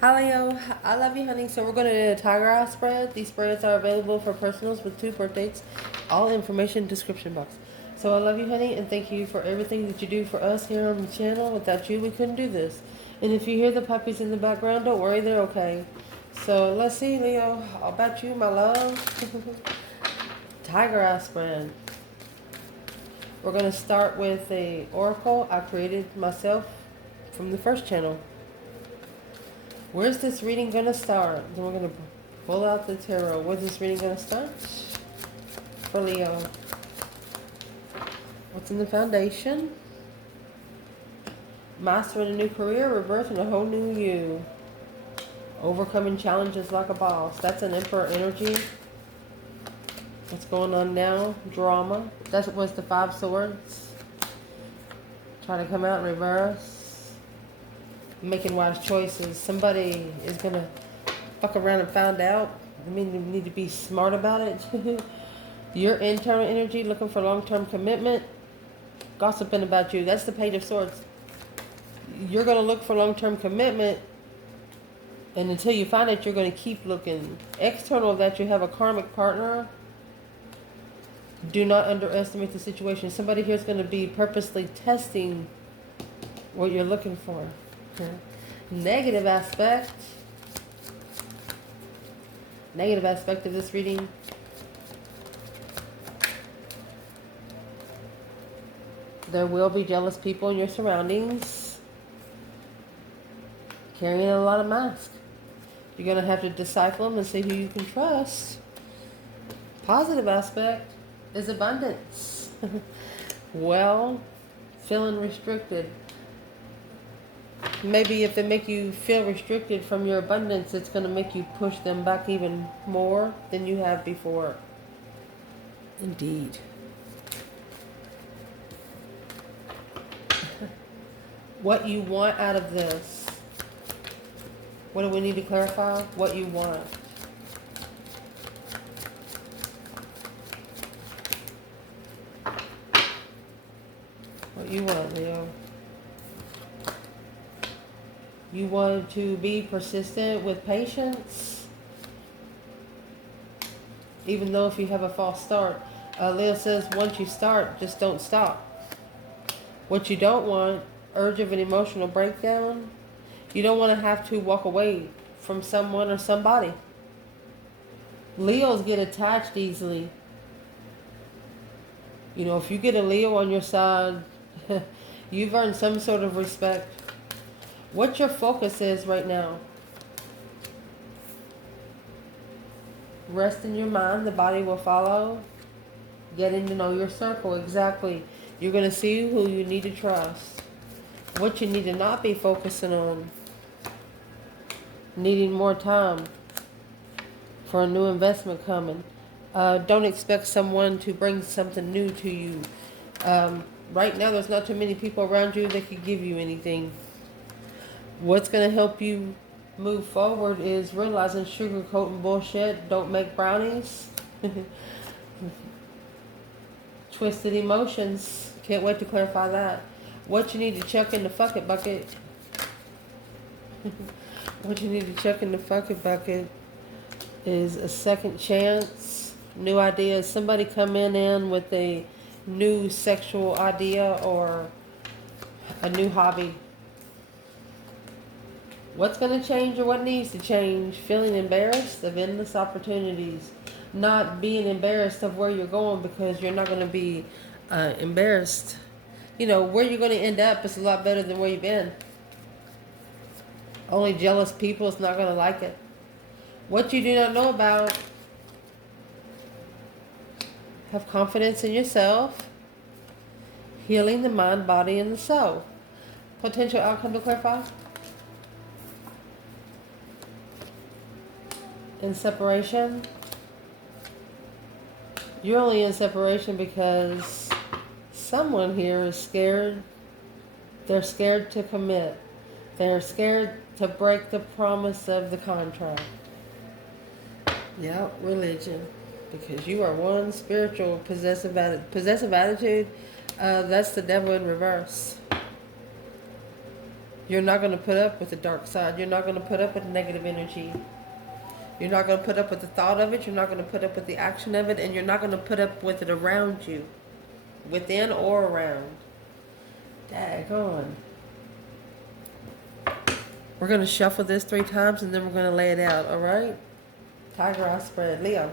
Hi Leo, I love you honey. So we're going to do a tiger eye spread. These spreads are available for personals with 2 birthdays. All information description box. So I love you honey and thank you for everything that you do for us here on the channel. Without you we couldn't do this. And if you hear the puppies in the background, don't worry, they're okay. So let's see Leo, all about you my love. Tiger eye spread. We're going to start with a oracle I created myself from the first channel. Where's this reading going to start? Then we're going to pull out the tarot. Where's this reading going to start? For Leo. What's in the foundation? Mastering a new career, rebirthing a whole new you. Overcoming challenges like a boss. That's an Emperor energy. What's going on now? Drama. That was the 5 swords. Trying to come out in reverse. Making wise choices. Somebody is going to fuck around and find out. I mean, you need to be smart about it. Your internal energy, looking for long-term commitment. Gossiping about you. That's the Page of Swords. You're going to look for long-term commitment. And until you find it, you're going to keep looking. External of that, you have a karmic partner. Do not underestimate the situation. Somebody here is going to be purposely testing what you're looking for. Negative aspect. Negative aspect of this reading. There will be jealous people in your surroundings. Carrying a lot of masks. You're going to have to decipher them and see who you can trust. Positive aspect is abundance. Well, feeling restricted. Maybe if they make you feel restricted from your abundance, it's going to make you push them back even more than you have before. Indeed. What you want out of this. What do we need to clarify? What you want. What you want, Leo. You want to be persistent with patience. Even though if you have a false start. Leo says once you start, just don't stop. What you don't want, urge of an emotional breakdown. You don't want to have to walk away from someone or somebody. Leos get attached easily. You know, if you get a Leo on your side, you've earned some sort of respect. What your focus is right now. Rest in your mind, the body will follow. Getting to know your circle, exactly. You're going to see who you need to trust. What you need to not be focusing on. Needing more time for a new investment coming. Don't expect someone to bring something new to you. Right now, there's not too many people around you that could give you anything. What's going to help you move forward is realizing sugarcoating bullshit don't make brownies. Twisted emotions. Can't wait to clarify that. What you need to chuck in the fuck it bucket. What you need to chuck in the fuck it bucket is a second chance, new ideas. Somebody come in with a new sexual idea or a new hobby. What's going to change or what needs to change? Feeling embarrassed of endless opportunities. Not being embarrassed of where you're going because you're not going to be embarrassed. You know, where you're going to end up is a lot better than where you've been. Only jealous people is not going to like it. What you do not know about. Have confidence in yourself. Healing the mind, body, and the soul. Potential outcome to clarify. In separation. You're only in separation because someone here is scared. They're scared to commit. They're scared to break the promise of the contract. Yeah, religion. Because you are one spiritual possessive attitude. That's the devil in reverse. You're not going to put up with the dark side. You're not going to put up with negative energy. You're not going to put up with the thought of it. You're not going to put up with the action of it. And you're not going to put up with it around you. Within or around. Daggone. We're going to shuffle this 3 times and then we're going to lay it out. Alright? Tiger eye spread. Leo.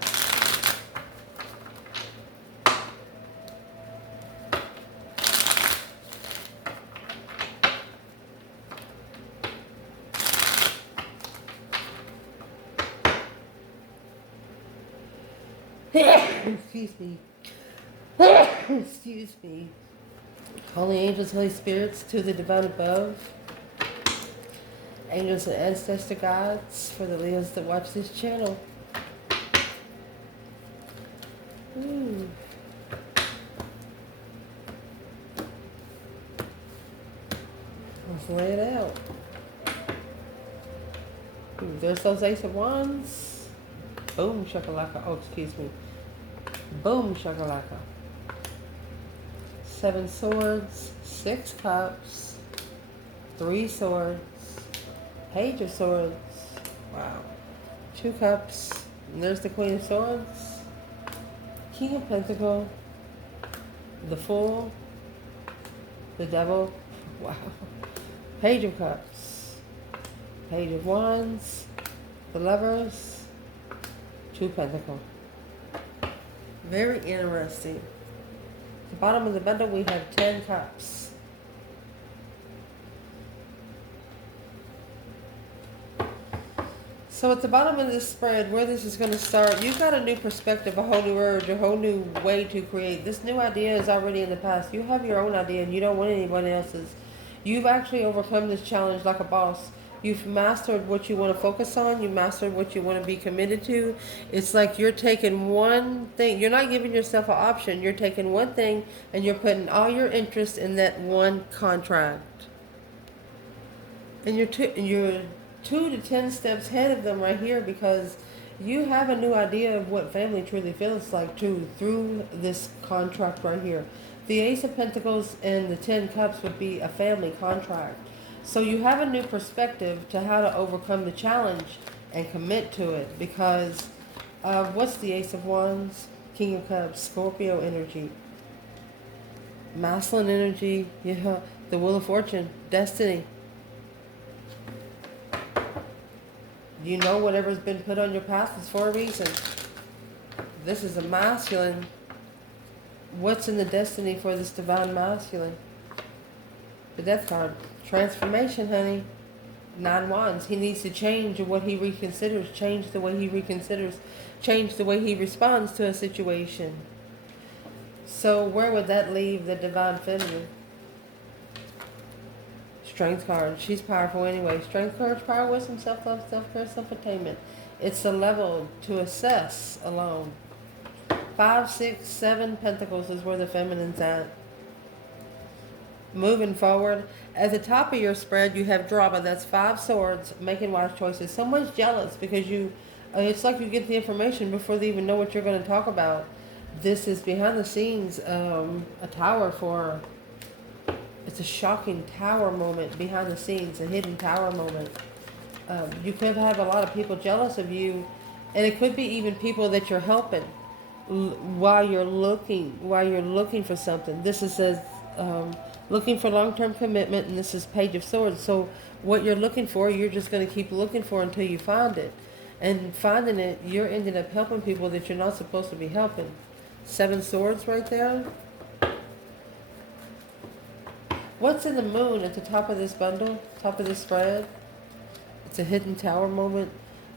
Excuse me. Excuse me. Holy angels, Holy spirits, to the divine above. Angels and ancestor gods for the Leos that watch this channel. Ooh. Let's lay it out. Ooh, there's those Ace of Wands. Boom, shakalaka. Oh, excuse me. Boom, shakalaka. 7 swords, 6 cups, 3 swords, Page of Swords. Wow. 2 cups. And there's the Queen of Swords. King of Pentacles. The Fool. The Devil. Wow. Page of Cups. Page of Wands. The Lovers. 2 Pentacles. Very interesting. At the bottom of the bundle we have 10 cups. So at the bottom of this spread, where this is going to start, you've got a new perspective, a whole new urge, a whole new way to create. This new idea is already in the past. You have your own idea and you don't want anyone else's. You've actually overcome this challenge like a boss. You've mastered what you want to focus on. You mastered what you want to be committed to. It's like you're taking one thing. You're not giving yourself an option. You're taking one thing and you're putting all your interest in that one contract. And you're 2 to 10 steps ahead of them right here, because you have a new idea of what family truly feels like too through this contract right here. The Ace of Pentacles and the 10 Cups would be a family contract. So you have a new perspective to how to overcome the challenge and commit to it, because what's the Ace of Wands? King of Cups, Scorpio energy, masculine energy, yeah, the Wheel of Fortune, destiny. You know whatever's been put on your path is for a reason. This is a masculine. What's in the destiny for this divine masculine? The Death card. Transformation, honey. 9 Wands. He needs to change what he reconsiders. Change the way he reconsiders. Change the way he responds to a situation. So where would that leave the divine feminine? Strength card. She's powerful anyway. Strength, courage, power, wisdom, self-love, self-care, self-attainment. It's a level to assess alone. 5, 6, 7 Pentacles is where the feminine's at. Moving forward, at the top of your spread, you have drama. That's 5 swords, making wise choices. Someone's jealous because you, it's like you get the information before they even know what you're going to talk about. This is behind the scenes, a tower for, it's a shocking tower moment behind the scenes, a hidden tower moment. You could have a lot of people jealous of you, and it could be even people that you're helping while you're looking for something. This is looking for long-term commitment, and this is Page of Swords. So what you're looking for, you're just going to keep looking for until you find it. And finding it, you're ending up helping people that you're not supposed to be helping. 7 Swords right there. What's in the Moon at the top of this bundle, top of this spread? It's a hidden tower moment,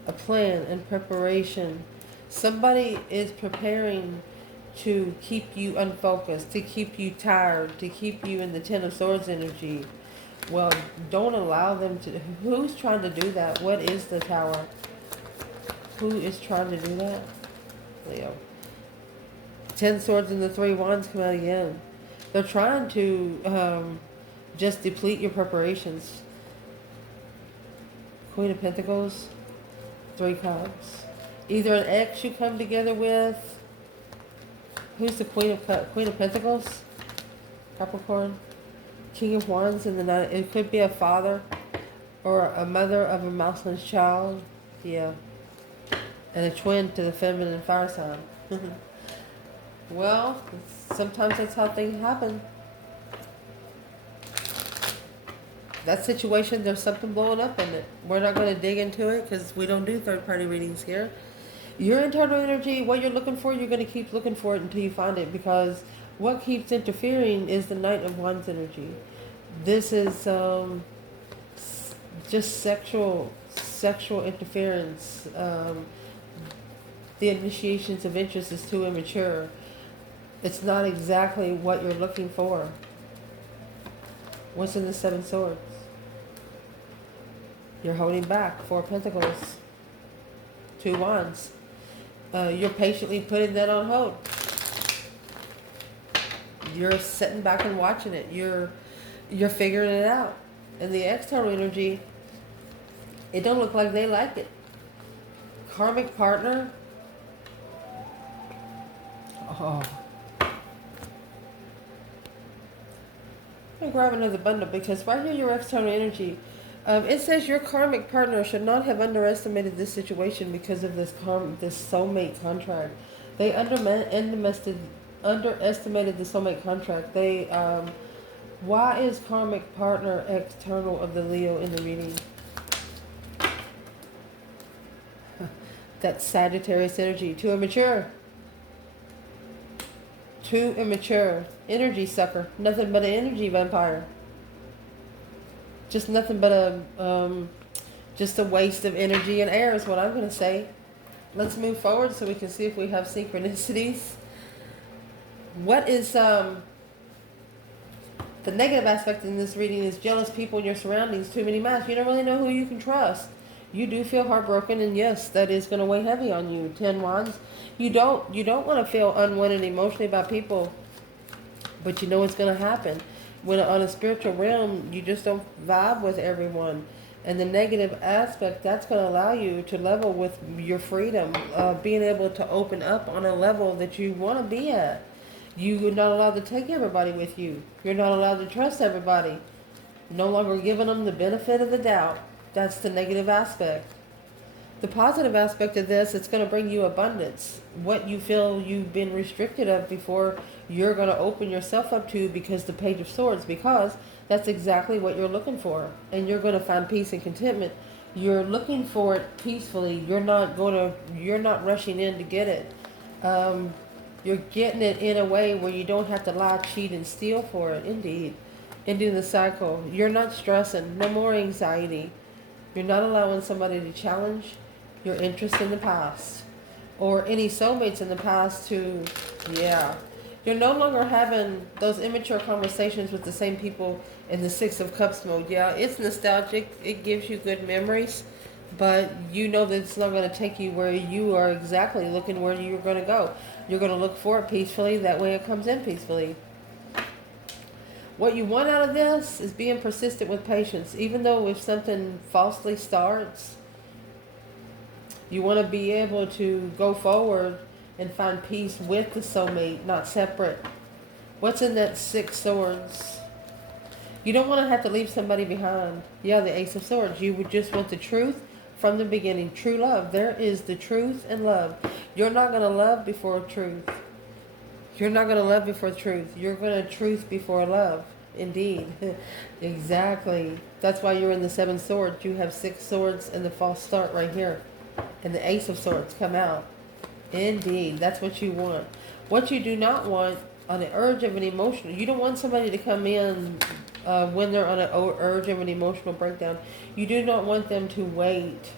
a plan and preparation. Somebody is preparing to keep you unfocused, to keep you tired, to keep you in the 10 of Swords energy. Well, don't allow them to. Who's trying to do that? What is the Tower? Who is trying to do that? Leo. 10 Swords and the 3 Wands come out again. They're trying to just deplete your preparations. Queen of Pentacles, 3 Cups. Either an ex you come together with. Who's the Queen of Pentacles? Capricorn. King of Wands and the Nine. It could be a father or a mother of a masculine child. Yeah. And a twin to the feminine fire sign. Well, sometimes that's how things happen. That situation, there's something blowing up in it. We're not going to dig into it because we don't do third-party readings here. Your internal energy, what you're looking for, you're going to keep looking for it until you find it, because what keeps interfering is the Knight of Wands energy. This is just sexual interference. The initiations of interest is too immature. It's not exactly what you're looking for. What's in the Seven Swords? You're holding back. Four Pentacles. Two Wands. You're patiently putting that on hold. You're sitting back and watching it. You're figuring it out. And the external energy, it don't look like they like it. Karmic partner. Oh. I'm grab another bundle because right here, your external energy. It says your karmic partner should not have underestimated this situation because of this soulmate contract. They underestimated the soulmate contract. They why is karmic partner external of the Leo in the reading? That's Sagittarius energy. Too immature. Too immature. Energy sucker. Nothing but an energy vampire. Just nothing but just a waste of energy and air is what I'm going to say. Let's move forward so we can see if we have synchronicities. What is the negative aspect in this reading is jealous people in your surroundings, too many masks. You don't really know who you can trust. You do feel heartbroken, and yes, that is going to weigh heavy on you. 10 Wands. You don't want to feel unwanted emotionally by people, but you know it's going to happen. When on a spiritual realm, you just don't vibe with everyone. And the negative aspect, that's going to allow you to level with your freedom, being able to open up on a level that you want to be at. You're not allowed to take everybody with you. You're not allowed to trust everybody. No longer giving them the benefit of the doubt. That's the negative aspect. The positive aspect of this, it's going to bring you abundance. What you feel you've been restricted of before, you're going to open yourself up to because the Page of Swords, because that's exactly what you're looking for. And you're going to find peace and contentment. You're looking for it peacefully. You're not rushing in to get it. You're getting it in a way where you don't have to lie, cheat, and steal for it. Indeed. Ending the cycle. You're not stressing. No more anxiety. You're not allowing somebody to challenge your interest in the past. Or any soulmates in the past to, yeah. You're no longer having those immature conversations with the same people in the Six of Cups mode. Yeah, it's nostalgic. It gives you good memories. But you know that it's not going to take you where you are exactly looking where you're going to go. You're going to look for it peacefully. That way it comes in peacefully. What you want out of this is being persistent with patience. Even though if something falsely starts, you want to be able to go forward and find peace with the soulmate, not separate. What's in that Six Swords? You don't want to have to leave somebody behind. Yeah, the Ace of Swords. You would just want the truth from the beginning. True love. There is the truth and love. You're not going to love before truth. You're not going to love before truth. You're going to truth before love. Indeed. Exactly. That's why you're in the Seven Swords. You have Six Swords and the false start right here. And the Ace of Swords come out. Indeed. That's what you want. What you do not want on the urge of an emotional... You don't want somebody to come in when they're on an urge of an emotional breakdown. You do not want them to wait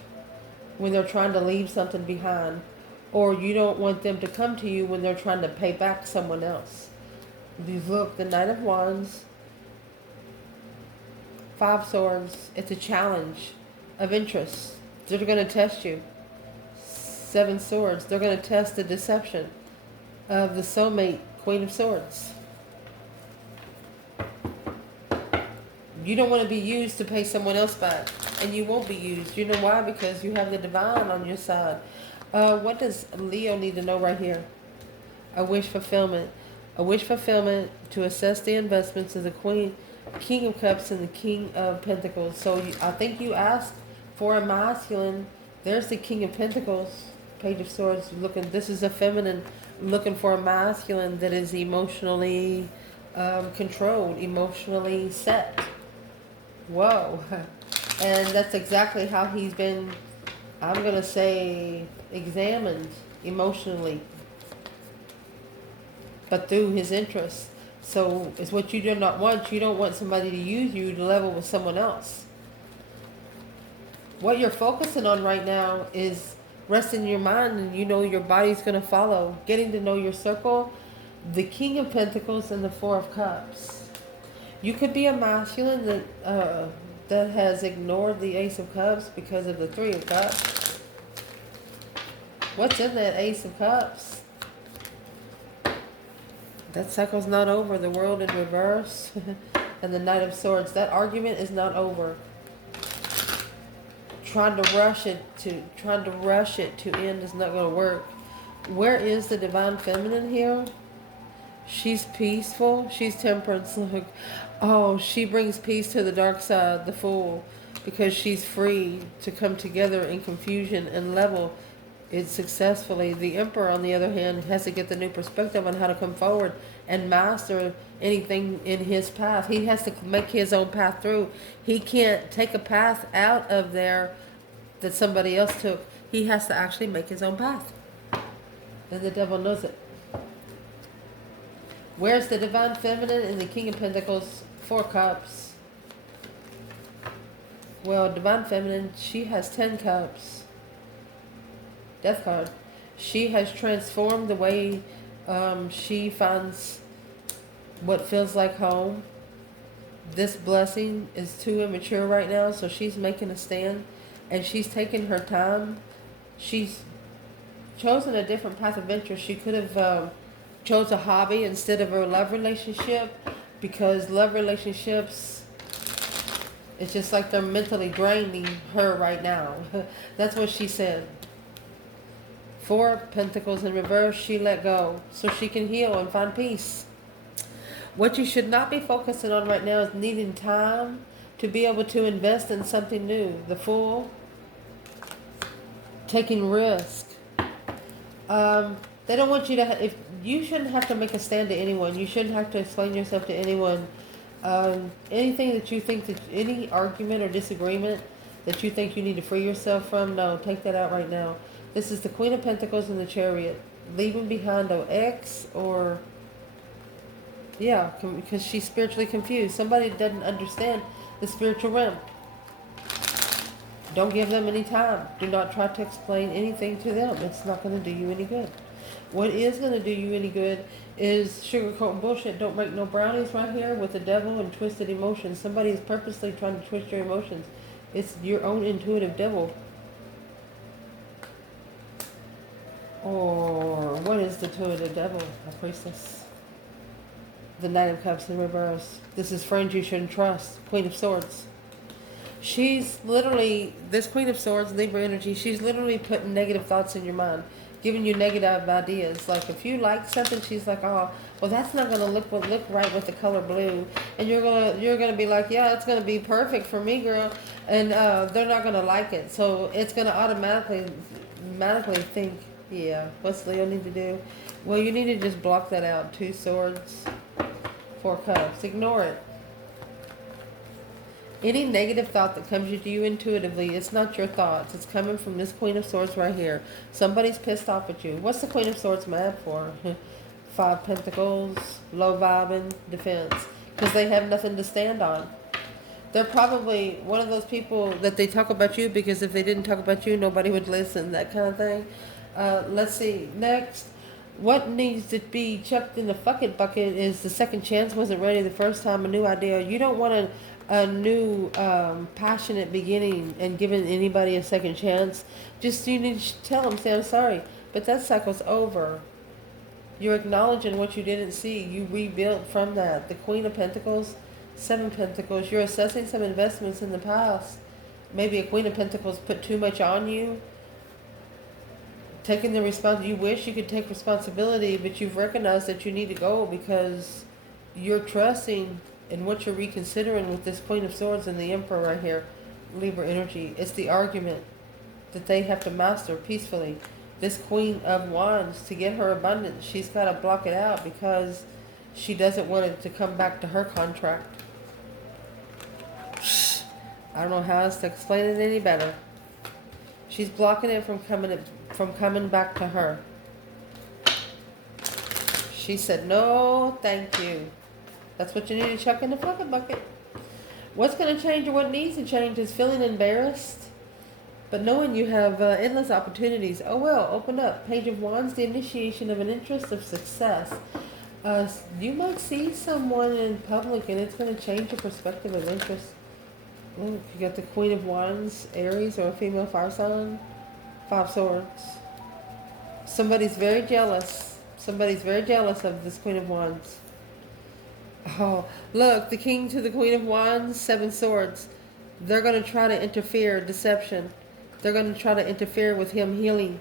when they're trying to leave something behind. Or you don't want them to come to you when they're trying to pay back someone else. Look, the Knight of Wands, Five Swords, it's a challenge of interest. They're going to test you. Seven Swords, they're going to test the deception of the soulmate, Queen of Swords. You don't want to be used to pay someone else back. And you won't be used. You know why? Because you have the divine on your side. What does Leo need to know right here? A wish fulfillment. A wish fulfillment to assess the investments of the Queen King of Cups and the King of Pentacles. So I think you asked for a masculine. There's the King of Pentacles, Page of Swords. Looking, this is a feminine looking for a masculine that is emotionally controlled, emotionally set. Whoa. And that's exactly how he's been, I'm going to say, examined emotionally, but through his interests. So it's what you do not want. You don't want somebody to use you to level with someone else. What you're focusing on right now is resting your mind, and you know your body's going to follow. Getting to know your circle, the King of Pentacles and the Four of Cups. You could be a masculine that has ignored the Ace of Cups because of the Three of Cups. What's in that Ace of Cups? That cycle's not over. The World in reverse and the Knight of Swords. That argument is not over. Trying to rush it to end is not going to work. Where is the Divine Feminine here? She's peaceful. She's temperance. Look, oh, she brings peace to the dark side, the Fool, because she's free to come together in confusion and level it successfully. The Emperor, on the other hand, has to get the new perspective on how to come forward and master anything in his path. He has to make his own path through. He can't take a path out of there that somebody else took. He has to actually make his own path. And the devil knows it. Where's the Divine Feminine and the King of Pentacles? Four Cups. Well, Divine Feminine, she has 10 Cups. Death card. She has transformed the way she finds what feels like home. This blessing is too immature right now, so she's making a stand, and she's taking her time. She's chosen a different path of venture. She could have chose a hobby instead of a love relationship, because love relationships, it's just like they're mentally draining her right now. That's what she said. Four Pentacles in reverse, she let go so she can heal and find peace. What you should not be focusing on right now is needing time to be able to invest in something new. The Fool, taking risk. They don't want you to, if you shouldn't have to make a stand to anyone. You shouldn't have to explain yourself to anyone. Anything that you think that, any argument or disagreement that you think you need to free yourself from, no, take that out right now. This is the Queen of Pentacles in the Chariot. Leaving behind an ex, or, yeah, because she's spiritually confused. Somebody doesn't understand the spiritual realm. Don't give them any time. Do not try to explain anything to them. It's not going to do you any good. What is going to do you any good is sugarcoat and bullshit. Don't make no brownies right here with the devil and twisted emotions. Somebody is purposely trying to twist your emotions. It's your own intuitive devil. Or what is the intuitive devil? A priestess. The Knight of Cups in reverse. This is friends you shouldn't trust. Queen of Swords. She's literally, this Queen of Swords, Libra energy, she's literally putting negative thoughts in your mind, giving you negative ideas. Like if you like something, she's like, oh, well, that's not going to look right with the color blue. And you're gonna be like, yeah, it's going to be perfect for me, girl. And they're not going to like it. So it's going to automatically think, yeah, what's Leo need to do? Well, you need to just block that out. Two Swords, Four Cups. Ignore it. Any negative thought that comes to you intuitively, it's not your thoughts. It's coming from this Queen of Swords right here. Somebody's pissed off at you. What's the Queen of Swords mad for? Five Pentacles, low vibing, defense. Because they have nothing to stand on. They're probably one of those people that they talk about you because if they didn't talk about you, nobody would listen. That kind of thing. Let's see. Next. What needs to be chucked in the bucket is the second chance wasn't ready the first time. A new idea. You don't want a new passionate beginning and giving anybody a second chance. Just you need to tell them, say, I'm sorry, but that cycle's over. You're acknowledging what you didn't see. You rebuilt from that. The Queen of Pentacles, Seven Pentacles. You're assessing some investments in the past. Maybe a Queen of Pentacles put too much on you. Taking the responsibility. You wish you could take responsibility, but you've recognized that you need to go because you're trusting And what you're reconsidering with this Queen of Swords and the Emperor right here, Libra energy, it's the argument that they have to master peacefully. This Queen of Wands, to get her abundance, she's got to block it out because she doesn't want it to come back to her contract. I don't know how else to explain it any better. She's blocking it from coming back to her. She said, no, thank you. That's what you need to chuck in the fucking bucket. What's going to change or what needs to change is feeling embarrassed, but knowing you have endless opportunities. Oh well, open up. Page of Wands, the initiation of an interest of success. You might see someone in public and it's going to change your perspective of interest. Look, you got the Queen of Wands, Aries, or a female fire sign. 5 Swords. Somebody's very jealous. Somebody's very jealous of this Queen of Wands. Oh, look, the King to the Queen of Wands, 7 Swords. They're going to try to interfere, deception. They're going to try to interfere with him healing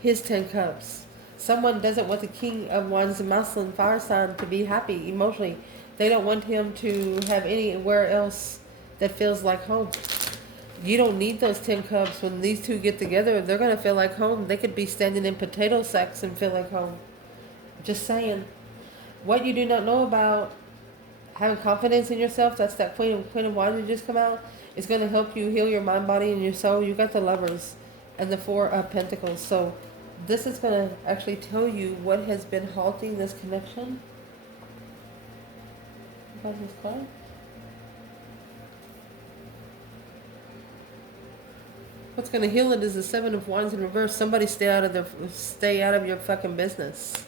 his 10 Cups. Someone doesn't want the King of Wands, the masculine fire sign, to be happy emotionally. They don't want him to have anywhere else that feels like home. You don't need those 10 Cups. When these two get together, they're going to feel like home. They could be standing in potato sacks and feel like home. Just saying. What you do not know about having confidence in yourself, that's that Queen of Wands that just come out, is going to help you heal your mind, body, and your soul. You got the Lovers and the 4 of Pentacles. So this is going to actually tell you what has been halting this connection. About this card. What's going to heal it is the 7 of Wands in reverse. Somebody stay out of your fucking business.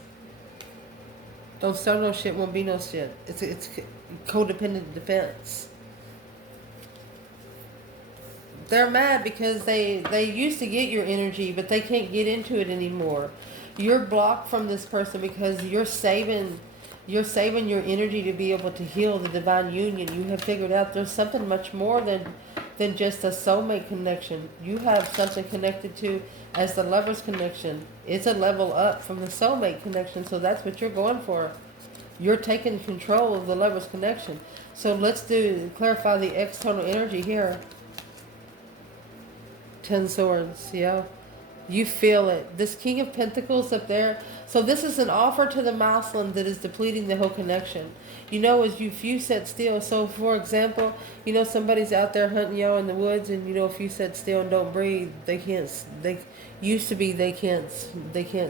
Don't start no shit, won't be no shit. It's codependent defense. They're mad because they used to get your energy, but they can't get into it anymore. You're blocked from this person because you're saving your energy to be able to heal the divine union. You have figured out there's something much more than just a soulmate connection. You have something connected to as the Lover's connection. It's a level up from the soulmate connection, so that's what you're going for. You're taking control of the Lover's connection. So let's clarify the external energy here. 10 Swords, yeah. You feel it. This King of Pentacles up there. So this is an offer to the masculine that is depleting the whole connection. You know, as if you sit still. So for example, you know, somebody's out there hunting y'all in the woods, and you know, if you sit still and don't breathe, they can't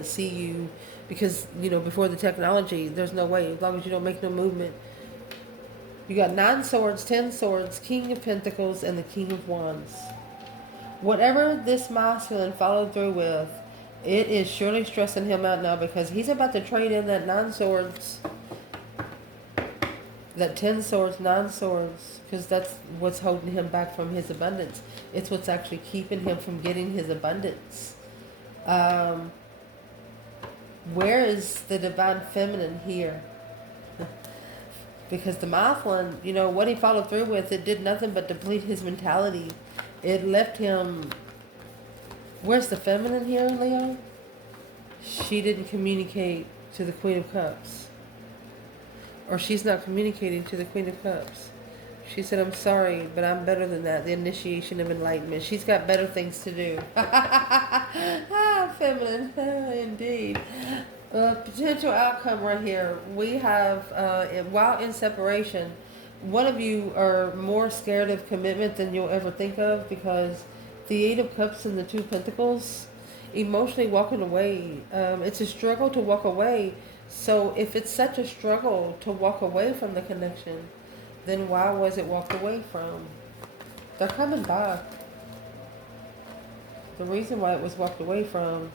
see you, because you know, before the technology, there's no way, as long as you don't make no movement. You got 9 Swords, 10 Swords, King of Pentacles, and the King of Wands. Whatever this masculine followed through with, it is surely stressing him out now, because he's about to trade in that 9 Swords, that 10 Swords, 9 Swords, because that's what's holding him back from his abundance. It's what's actually keeping him from getting his abundance. Where is the divine feminine here? Because the masculine, you know, what he followed through with, it did nothing but deplete his mentality. It left him... Where's the feminine here, Leo? She didn't communicate to the Queen of Cups. Or she's not communicating to the Queen of Cups. She said, I'm sorry, but I'm better than that. The initiation of enlightenment. She's got better things to do. Feminine. Indeed. Potential outcome right here. We have, while in separation, one of you are more scared of commitment than you'll ever think of, because the 8 of Cups and the 2 Pentacles, emotionally walking away. It's a struggle to walk away. So if it's such a struggle to walk away from the connection, then why was it walked away from? They're coming back. The reason why it was walked away from,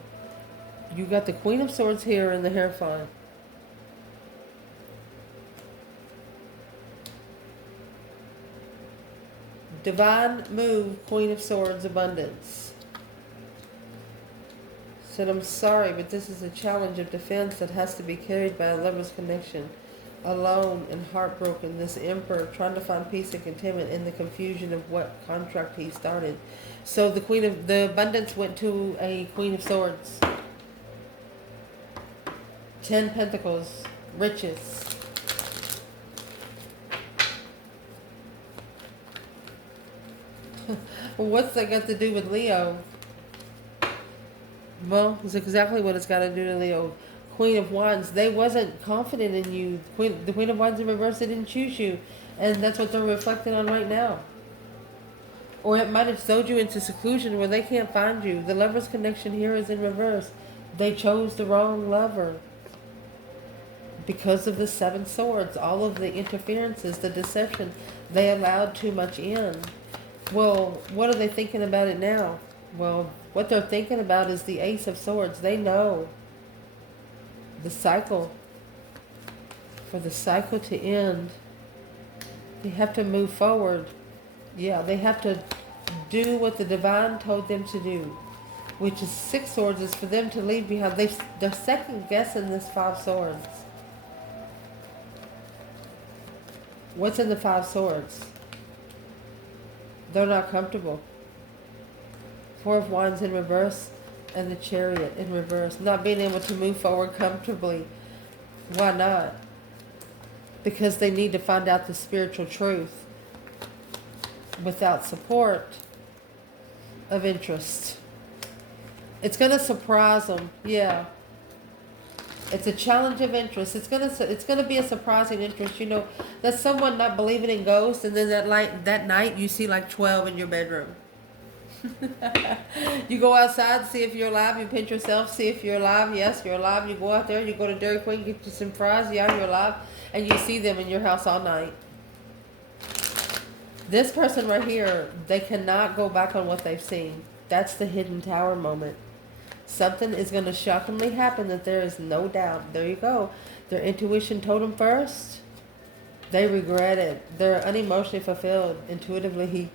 you got the Queen of Swords here in the Hierophant. Divine move, Queen of Swords, abundance. Said, I'm sorry, but this is a challenge of defense that has to be carried by a lover's connection. Alone and heartbroken, this Emperor trying to find peace and contentment in the confusion of what contract he started. So the abundance went to a Queen of Swords. 10 Pentacles, riches. Well, what's that got to do with Leo? Well, it's exactly what it's got to do to Leo. Queen of Wands, they wasn't confident in you. The Queen of Wands in reverse, they didn't choose you. And that's what they're reflecting on right now. Or it might have sold you into seclusion where they can't find you. The lover's connection here is in reverse. They chose the wrong lover. Because of the Seven Swords, all of the interferences, the deception, they allowed too much in. Well, what are they thinking about it now? Well, what they're thinking about is the Ace of Swords. They know the cycle. For the cycle to end, they have to move forward. Yeah, they have to do what the divine told them to do, which is Six Swords, is for them to leave behind. They're second guessing this Five Swords. What's in the Five Swords? They're not comfortable. Four of Wands in reverse and the Chariot in reverse. Not being able to move forward comfortably. Why not? Because they need to find out the spiritual truth without support of interest. It's going to surprise them. Yeah. It's a challenge of interest. It's gonna be a surprising interest. You know, that's someone not believing in ghosts, and then that night you see like 12 in your bedroom. You go outside, see if you're alive. You pinch yourself, see if you're alive. Yes, you're alive. You go out there, you go to Dairy Queen, get you some fries. Yeah, you're alive, and you see them in your house all night. This person right here, they cannot go back on what they've seen. That's the hidden tower moment. Something is going to shockingly happen that there is no doubt. There you go. Their intuition told them first. They regret it. They're unemotionally fulfilled. Intuitively,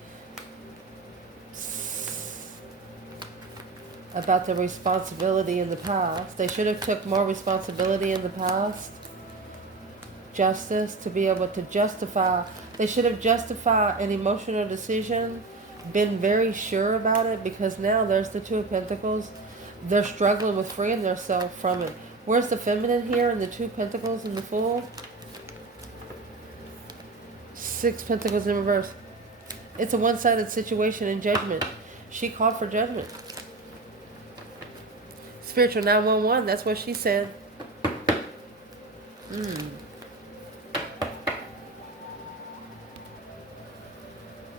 about the responsibility in the past. They should have took more responsibility in the past. Justice, to be able to justify. They should have justified an emotional decision. Been very sure about it, because now there's the Two of Pentacles. They're struggling with freeing themselves from it. Where's the feminine here in the Two Pentacles and the Fool? Six Pentacles in reverse. It's a one-sided situation in judgment. She called for judgment. Spiritual 911, that's what she said.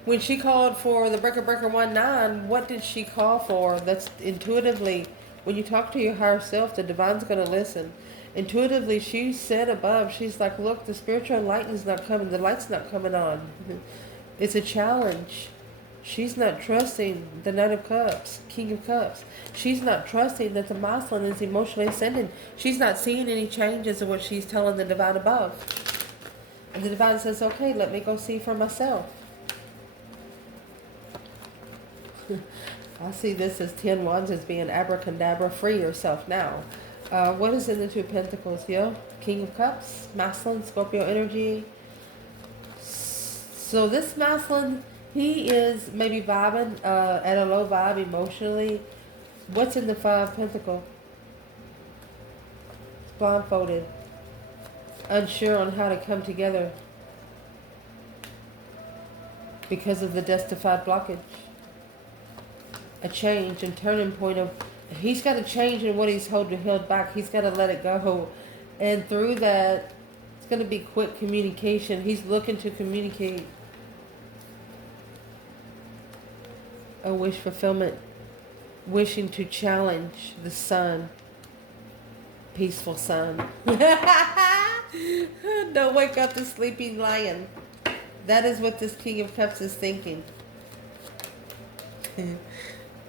When she called for the Breaker 19, what did she call for? That's intuitively, when you talk to your higher self, the divine's going to listen. Intuitively, she said above, she's like, look, the spiritual enlightenment's not coming. The light's not coming on. It's a challenge. She's not trusting the Knight of Cups, King of Cups. She's not trusting that the masculine is emotionally ascending. She's not seeing any changes in what she's telling the divine above. And the divine says, okay, let me go see for myself. I see this as 10 Wands as being abracadabra, free yourself now. What is in the Two Pentacles here? King of Cups, masculine, Scorpio energy. So this masculine, he is maybe vibing at a low vibe emotionally. What's in the Five Pentacles? It's blindfolded. Unsure on how to come together because of the justified blockage. A change and turning point of, he's got to change in what he's held back. He's got to let it go. And through that, it's going to be quick communication. He's looking to communicate. A wish fulfillment. Wishing to challenge the sun. Peaceful sun. Don't wake up the sleeping lion. That is what this King of Cups is thinking.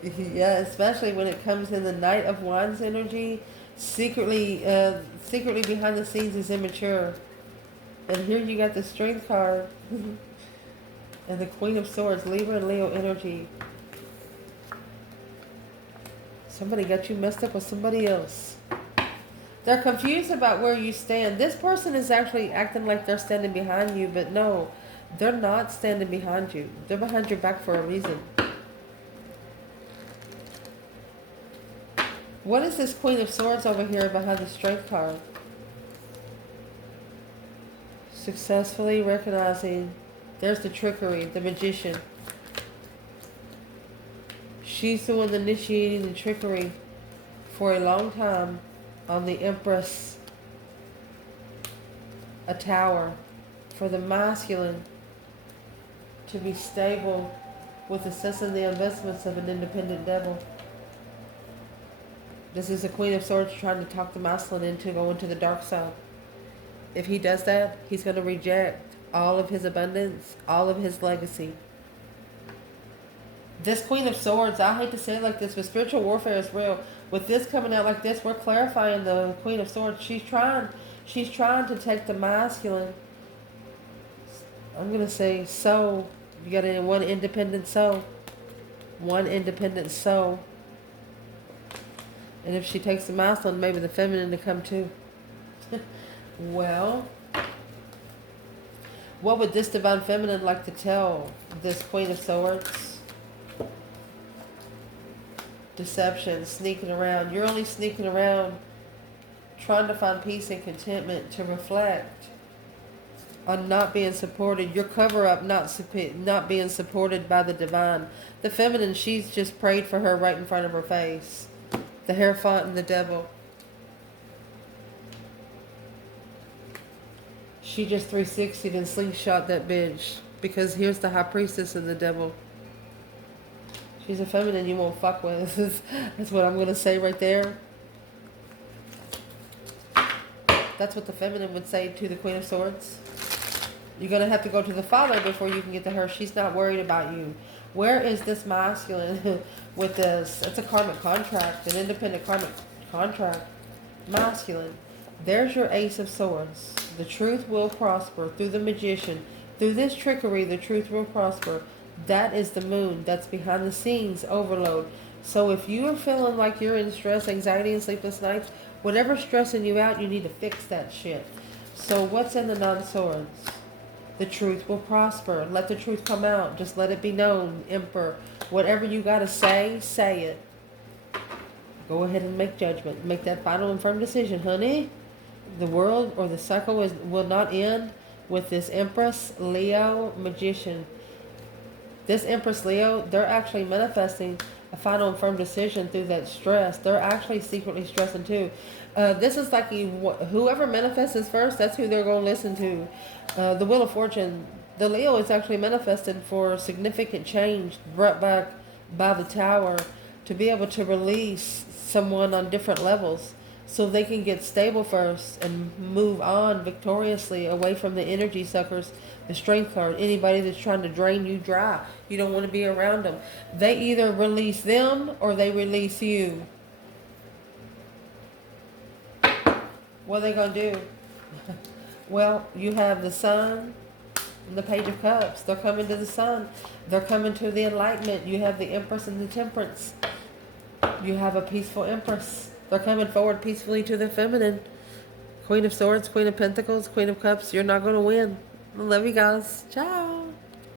Yeah, especially when it comes in the Knight of Wands energy. Secretly behind the scenes is immature. And here you got the Strength card. And the Queen of Swords, Libra and Leo energy. Somebody got you messed up with somebody else. They're confused about where you stand. This person is actually acting like they're standing behind you, but no, they're not standing behind you. They're behind your back for a reason. What is this Queen of Swords over here behind the Strength card? Successfully recognizing. There's the Trickery, the Magician. She's the one initiating the trickery for a long time on the Empress, a tower, for the masculine to be stable with the sense of the investments of an independent devil. This is the Queen of Swords trying to talk the masculine into going to the dark side. If he does that, he's going to reject all of his abundance, all of his legacy. This Queen of Swords, I hate to say it like this, but spiritual warfare is real. With this coming out like this, we're clarifying the Queen of Swords. She's trying to take the masculine. I'm going to say soul. You got one independent soul. One independent soul. And if she takes the masculine, maybe the feminine to come too. Well, what would this divine feminine like to tell this Queen of Swords? Deception, sneaking around. You're only sneaking around trying to find peace and contentment, to reflect on not being supported. Your cover-up not being supported by the divine. The feminine, she's just prayed for her right in front of her face. The Hierophant and the devil. She just 360'd and slingshot that bitch. Because here's the High Priestess and the devil. She's a feminine you won't fuck with. That's what I'm going to say right there. That's what the feminine would say to the Queen of Swords. You're going to have to go to the Father before you can get to her. She's not worried about you. Where is this masculine with this? It's a karmic contract, an independent karmic contract. Masculine. There's your Ace of Swords. The truth will prosper through the magician. Through this trickery, the truth will prosper. That is the moon. That's behind the scenes overload. So if you are feeling like you're in stress, anxiety, and sleepless nights, whatever's stressing you out, you need to fix that shit. So what's in the Nine of Swords? The truth will prosper. Let the truth come out. Just let it be known, Emperor. Whatever you got to say, say it. Go ahead and make judgment. Make that final and firm decision, honey. The world or the cycle will not end with this Empress Leo magician. This Empress Leo, they're actually manifesting a final and firm decision through that stress. They're actually secretly stressing too. This is like whoever manifests this first, that's who they're going to listen to. The Wheel of Fortune, the Leo is actually manifested for significant change brought back by the Tower to be able to release someone on different levels so they can get stable first and move on victoriously away from the energy suckers, the Strength card, anybody that's trying to drain you dry. You don't want to be around them. They either release them or they release you. What are they going to do? Well, you have the Sun and the Page of Cups. They're coming to the Sun. They're coming to the Enlightenment. You have the Empress and the Temperance. You have a peaceful Empress. They're coming forward peacefully to the feminine. Queen of Swords, Queen of Pentacles, Queen of Cups. You're not going to win. I love you guys. Ciao.